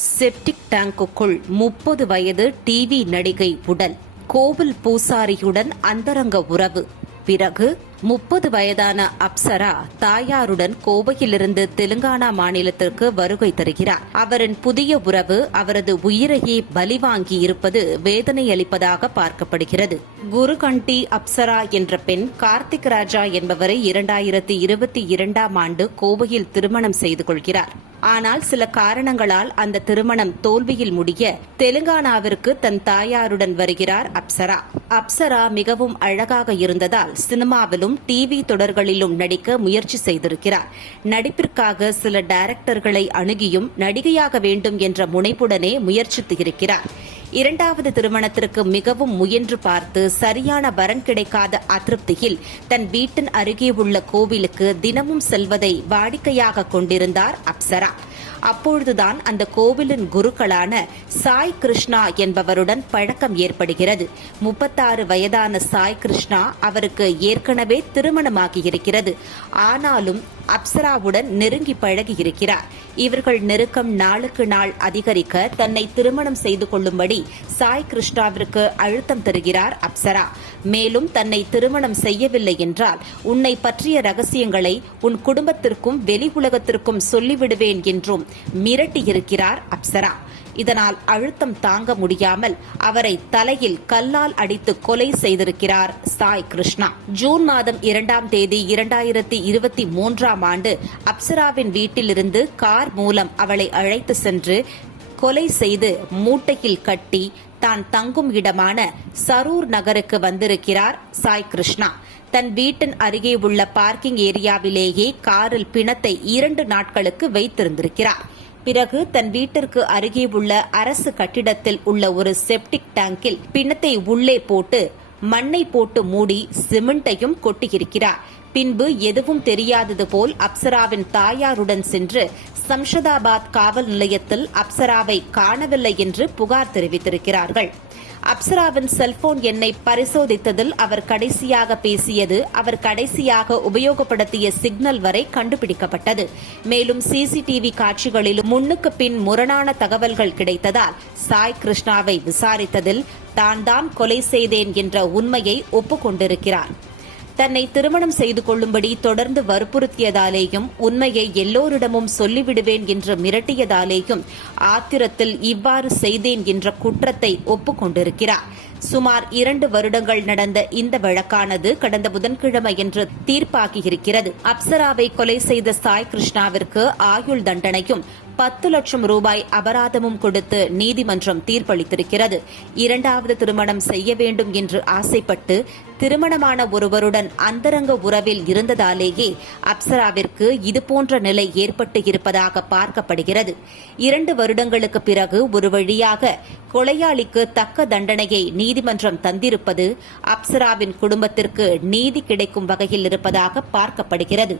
Septic டேங்குக்குள் முப்பது வயது TV நடிகை உடல். கோவில் பூசாரியுடன் அந்தரங்க உறவு. பிறகு முப்பது வயதான அப்சரா தாயாருடன் கோவையிலிருந்து தெலுங்கானா மாநிலத்திற்கு வருகை தருகிறார். அவரின் புதிய உறவு அவரது உயிரையே பலிவாங்கி இருப்பது வேதனை அளிப்பதாக பார்க்கப்படுகிறது. குருகண்டி அப்சரா என்ற பெண் கார்த்திக் ராஜா என்பவரை இரண்டாயிரத்தி இருபத்தி இரண்டாம் ஆண்டு கோவையில் திருமணம் செய்து கொள்கிறார். ஆனால் சில காரணங்களால் அந்த திருமணம் தோல்வியில் முடிய தெலுங்கானாவிற்கு தன் தாயாருடன் வருகிறார் அப்சரா. அப்சரா மிகவும் அழகாக இருந்ததால் சினிமாவிலும் டிவி தொடர்களிலும் நடிக்க முயற்சி செய்திருக்கிறார். நடிப்பிற்காக சில டைரக்டர்களை அணுகியும் நடிகையாக வேண்டும் என்ற முனைப்புடனே முயற்சித்து இருக்கிறார். இரண்டாவது திருமணத்திற்கு மிகவும் முயன்று பார்த்து சரியான வரன் கிடைக்காத அதிருப்தியில் தன் வீட்டின் அருகே உள்ள கோவிலுக்கு தினமும் செல்வதை வாடிக்கையாக கொண்டிருந்தார் அப்சரா. அப்பொழுதுதான் அந்த கோவிலின் குருக்களான சாய் கிருஷ்ணா என்பவருடன் பழக்கம் ஏற்படுகிறது. முப்பத்தாறு வயதான சாய் கிருஷ்ணா அவருக்கு ஏற்கனவே திருமணமாகியிருக்கிறது. ஆனாலும் அப்சராவுடன் நெருங்கி பழகியிருக்கிறார். இவர்கள் நெருக்கம் நாளுக்கு நாள் அதிகரிக்க தன்னை திருமணம் செய்து கொள்ளும்படி சாய் கிருஷ்ணாவிற்கு அழுத்தம் தருகிறார் அப்சரா. மேலும் தன்னை திருமணம் செய்யவில்லை என்றால் உன்னை பற்றிய ரகசியங்களை உன் குடும்பத்திற்கும் வெளி உலகத்திற்கும் சொல்லிவிடுவேன் என்றும் மிரட்டியிருக்கிறார் அப்சரா. இதனால் அழுத்தம் தாங்க முடியாமல் அவரை தலையில் கல்லால் அடித்து கொலை செய்திருக்கிறார் சாய் கிருஷ்ணா. ஜூன் மாதம் இரண்டாம் தேதி இரண்டாயிரத்தி இருபத்தி மூன்றாம் ஆண்டு அப்சராவின் வீட்டிலிருந்து கார் மூலம் அவளை அழைத்து சென்று கொலை செய்து மூட்டையில் கட்டி தான் தங்கும் இடமான சரூர் நகருக்கு வந்திருக்கிறார் சாய் கிருஷ்ணா. தன் வீட்டின் அருகே உள்ள பார்க்கிங் ஏரியாவிலேயே காரில் பிணத்தை இரண்டு நாட்களுக்கு வைத்திருந்திருக்கிறார். பிறகு தன் வீட்டிற்கு அருகே உள்ள அரசு கட்டிடத்தில் உள்ள ஒரு செப்டிக் டேங்கில் பிணத்தை உள்ளே போட்டு மண்ணை போட்டு மூடி சிமெண்டையும் கொட்டியிருக்கிறார். பின்பு எதுவும் தெரியாதது போல் அப்சராவின் தாயாருடன் சென்று சம்ஷதாபாத் காவல் நிலையத்தில் அப்சராவை காணவில்லை என்று புகார் தெரிவித்திருக்கிறார்கள். அப்சராவின் செல்போன் எண்ணை பரிசோதித்ததில் அவர் கடைசியாக பேசியது அவர் கடைசியாக உபயோகப்படுத்திய சிக்னல் வரை கண்டுபிடிக்கப்பட்டது. மேலும் சிசிடிவி காட்சிகளிலும் முன்னுக்கு பின் முரணான தகவல்கள் கிடைத்ததால் சாய் கிருஷ்ணாவை விசாரித்ததில் தான் தான் கொலை செய்தேன் என்ற உண்மையை ஒப்புக்கொண்டிருக்கிறார். தன்னை திருமணம் செய்து கொள்ளும்படி தொடர்ந்து வற்புறுத்தியதாலேயும் உண்மையை எல்லோரிடமும் சொல்லிவிடுவேன் என்று மிரட்டியதாலேயும் ஆத்திரத்தில் இவ்வாறு செய்தேன் என்ற குற்றத்தை ஒப்புக்கொண்டிருக்கிறார். சுமார் இரண்டு வருடங்கள் நடந்த இந்த வழக்கானது கடந்த புதன்கிழமை என்று தீர்ப்பாகியிருக்கிறது. அப்சராவை கொலை செய்த சாய் கிருஷ்ணாவிற்கு ஆயுள் தண்டனையும் பத்து லட்சம் ரூபாய் அபராதமும் கொடுத்து நீதிமன்றம் தீர்ப்பளித்திருக்கிறது. இரண்டாவது திருமணம் செய்ய வேண்டும் என்று ஆசைப்பட்டு திருமணமான ஒருவருடன் அந்தரங்க உறவில் இருந்ததாலேயே அப்சராவிற்கு இதுபோன்ற நிலை ஏற்பட்டு இருப்பதாக பார்க்கப்படுகிறது. இரண்டு வருடங்களுக்கு பிறகு ஒரு வழியாக கொலையாளிக்கு தக்க தண்டனையை நீதிமன்றம் தந்திருப்பது அப்சராவின் குடும்பத்திற்கு நீதி கிடைக்கும் வகையில் இருப்பதாக பார்க்கப்படுகிறது.